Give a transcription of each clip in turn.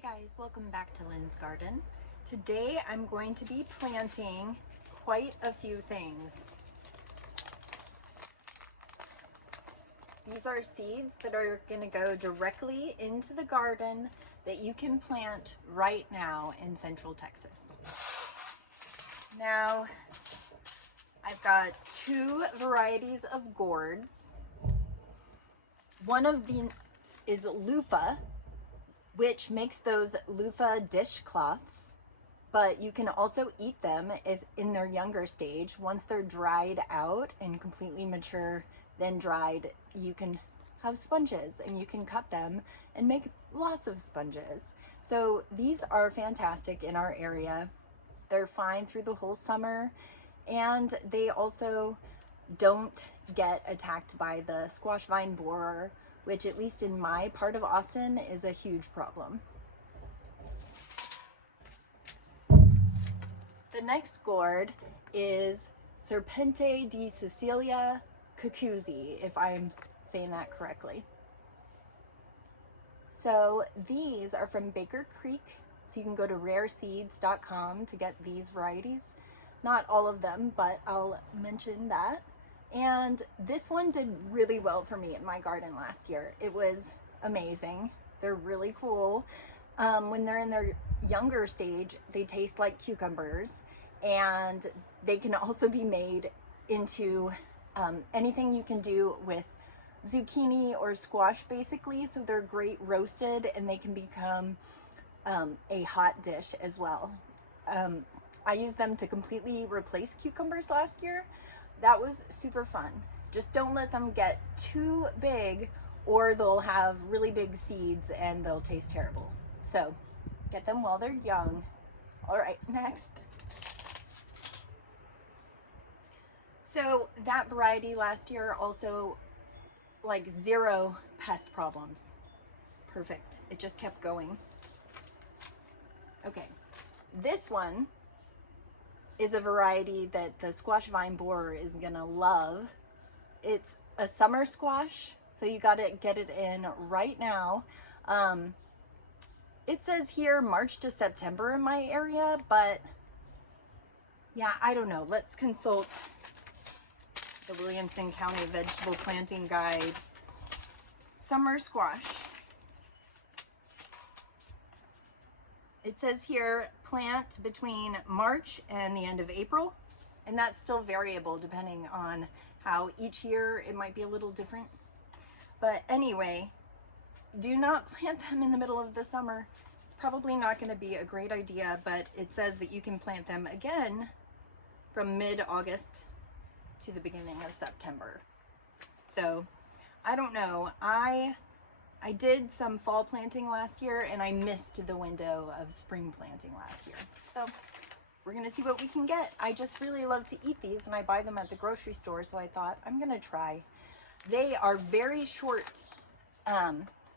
Hi guys, welcome back to Lynne's Garden. Today I'm going to be planting quite a few things. These are seeds that are going to go directly into the garden that you can plant right now in Central Texas. Now, I've got two varieties of gourds. One of these is loofah, which makes those loofah dishcloths, but you can also eat them if in their younger stage. Once they're dried out and completely mature, then dried, you can have sponges and you can cut them and make lots of sponges. So these are fantastic in our area. They're fine through the whole summer, and they also don't get attacked by the squash vine borer, which at least in my part of Austin is a huge problem. The next gourd is Serpente di Sicilia Cucuzzi, if I'm saying that correctly. So these are from Baker Creek, so you can go to rareseeds.com to get these varieties. Not all of them, but I'll mention that. And this one did really well for me in my garden last year. It was amazing. They're really cool. When they're in their younger stage, they taste like cucumbers, and they can also be made into anything you can do with zucchini or squash, basically. So they're great roasted, and they can become a hot dish as well. I used them to completely replace cucumbers last year. That was super fun. Just don't let them get too big, or they'll have really big seeds and they'll taste terrible. So get them while they're young. All right, next. So that variety last year also, like, zero pest problems. Perfect. It just kept going. Okay, this one is a variety that the squash vine borer is gonna love. It's a summer squash, so you gotta get it in right now. It says here March to September in my area, but yeah, I don't know. Let's consult the Williamson County Vegetable Planting Guide. Summer squash. It says here plant between March and the end of April, and that's still variable depending on how each year it might be a little different. But anyway, do not plant them in the middle of the summer. It's probably not going to be a great idea, but it says that you can plant them again from mid-August to the beginning of September. So I don't know. I did some fall planting last year, and I missed the window of spring planting last year. So we're gonna see what we can get. I just really love to eat these, and I buy them at the grocery store, so I thought I'm gonna try. They are very short,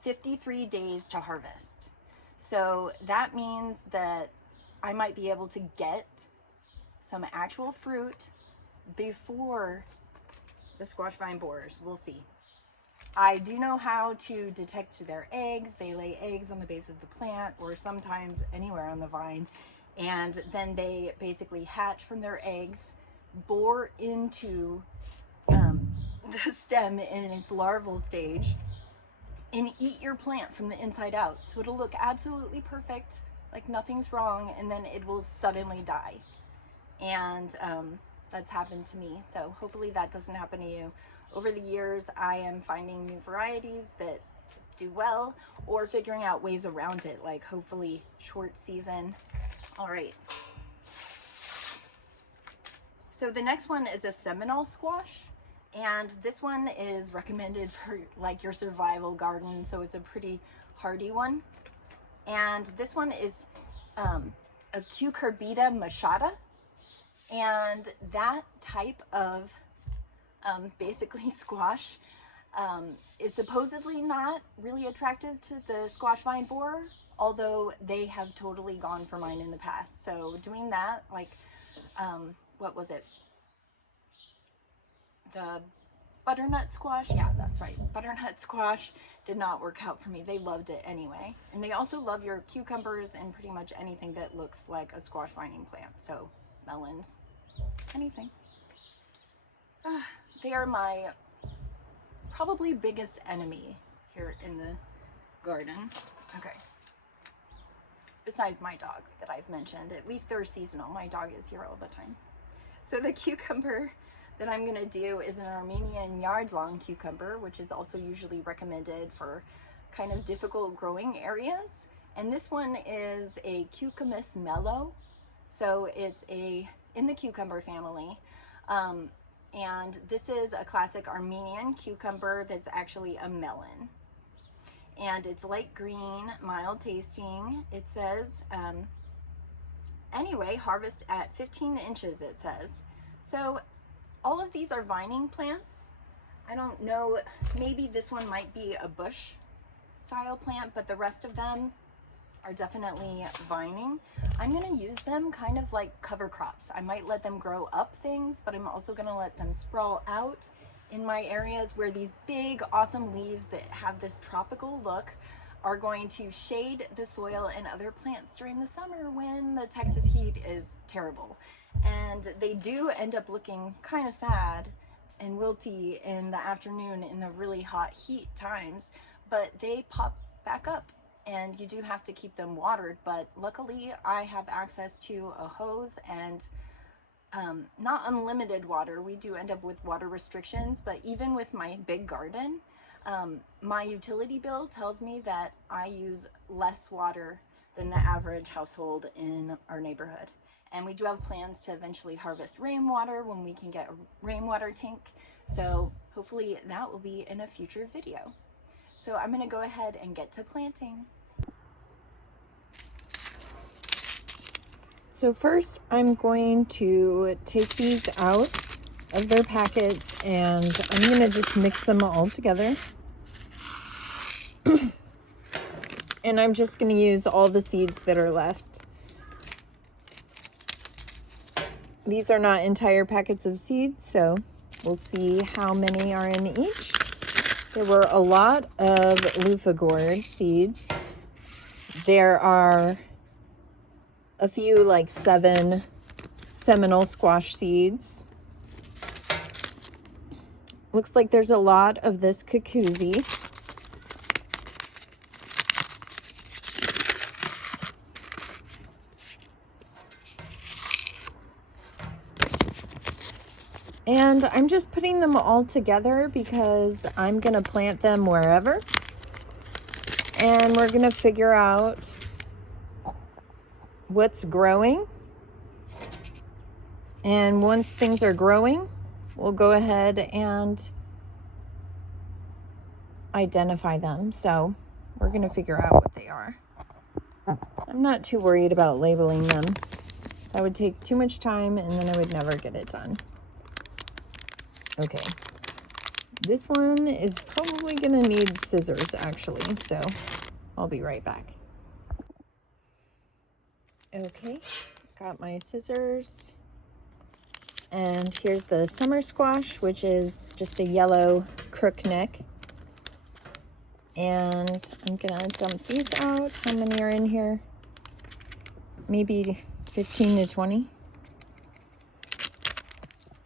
53 days to harvest. So that means that I might be able to get some actual fruit before the squash vine borers. We'll see. I do know how to detect their eggs. They lay eggs on the base of the plant, or sometimes anywhere on the vine, and then they basically hatch from their eggs, bore into the stem in its larval stage, and eat your plant from the inside out. So it'll look absolutely perfect, like nothing's wrong, and then it will suddenly die. And that's happened to me, so hopefully that doesn't happen to you. Over the years, I am finding new varieties that do well, or figuring out ways around it, like hopefully short season. All right. So the next one is a Seminole squash, and this one is recommended for like your survival garden, so it's a pretty hardy one. And this one is a Cucurbita machata, and that type of basically squash is supposedly not really attractive to the squash vine borer, although they have totally gone for mine in the past. So doing that, like what was it, the butternut squash. Yeah, that's right. Butternut squash did not work out for me. They loved it anyway. And they also love your cucumbers and pretty much anything that looks like a squash vining plant. So melons, anything. They are my probably biggest enemy here in the garden. Okay. Besides my dog that I've mentioned, at least they're seasonal. My dog is here all the time. So the cucumber that I'm gonna do is an Armenian yard-long cucumber, which is also usually recommended for kind of difficult growing areas. And this one is a Cucumis mellow. So it's in the cucumber family. And this is a classic Armenian cucumber that's actually a melon. And it's light green, mild tasting. It says, anyway, harvest at 15 inches, it says. So all of these are vining plants. I don't know, maybe this one might be a bush style plant, but the rest of them are definitely vining. I'm gonna use them kind of like cover crops. I might let them grow up things, but I'm also gonna let them sprawl out in my areas where these big, awesome leaves that have this tropical look are going to shade the soil and other plants during the summer when the Texas heat is terrible. And they do end up looking kind of sad and wilty in the afternoon in the really hot heat times, but they pop back up. And you do have to keep them watered, but luckily I have access to a hose and not unlimited water. We do end up with water restrictions, but even with my big garden, my utility bill tells me that I use less water than the average household in our neighborhood. And we do have plans to eventually harvest rainwater when we can get a rainwater tank. So hopefully that will be in a future video. So I'm gonna go ahead and get to planting. So first I'm going to take these out of their packets and I'm gonna just mix them all together. And I'm just gonna use all the seeds that are left. These are not entire packets of seeds, so we'll see how many are in each. There were a lot of loofah gourd seeds. There are a few, like 7 Seminole squash seeds. Looks like there's a lot of this cucuzi. And I'm just putting them all together because I'm gonna plant them wherever. And we're gonna figure out what's growing. And once things are growing, we'll go ahead and identify them. So we're gonna figure out what they are. I'm not too worried about labeling them. That would take too much time and then I would never get it done. Okay, this one is probably gonna need scissors actually, so I'll be right back. Okay, got my scissors. And here's the summer squash, which is just a yellow crook neck. And I'm gonna dump these out. How many are in here? Maybe 15 to 20.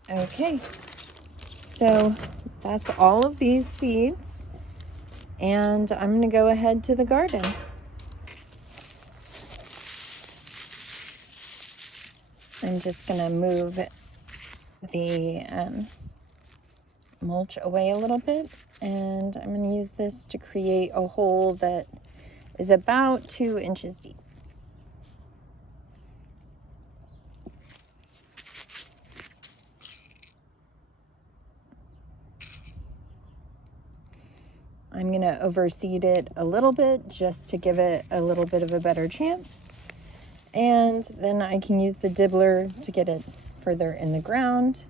Okay, so that's all of these seeds. And I'm gonna go ahead to the garden. I'm just gonna move the mulch away a little bit, and I'm going to use this to create a hole that is about 2 inches deep. I'm going to overseed it a little bit just to give it a little bit of a better chance, and then I can use the dibbler to get it further in the ground.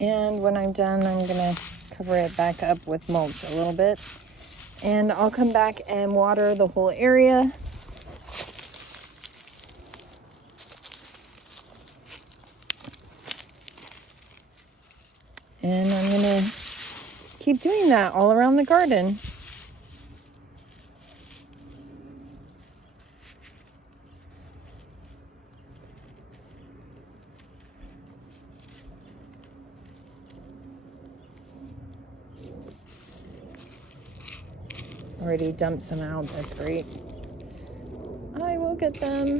And when I'm done, I'm gonna cover it back up with mulch a little bit. And I'll come back and water the whole area. And I'm gonna keep doing that all around the garden. Already dumped some out, that's great. I will get them.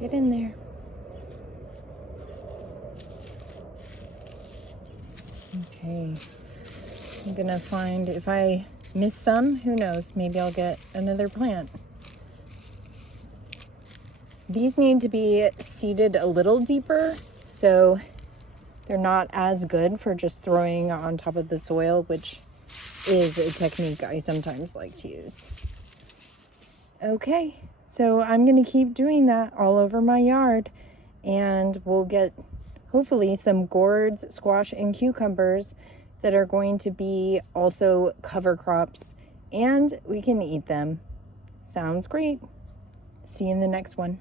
Get in there. Okay. I'm gonna find, if I miss some, who knows, maybe I'll get another plant. These need to be seeded a little deeper, so they're not as good for just throwing on top of the soil, which is a technique I sometimes like to use. Okay, so I'm gonna keep doing that all over my yard, and we'll get hopefully some gourds, squash, and cucumbers that are going to be also cover crops, and we can eat them. Sounds great. See you in the next one.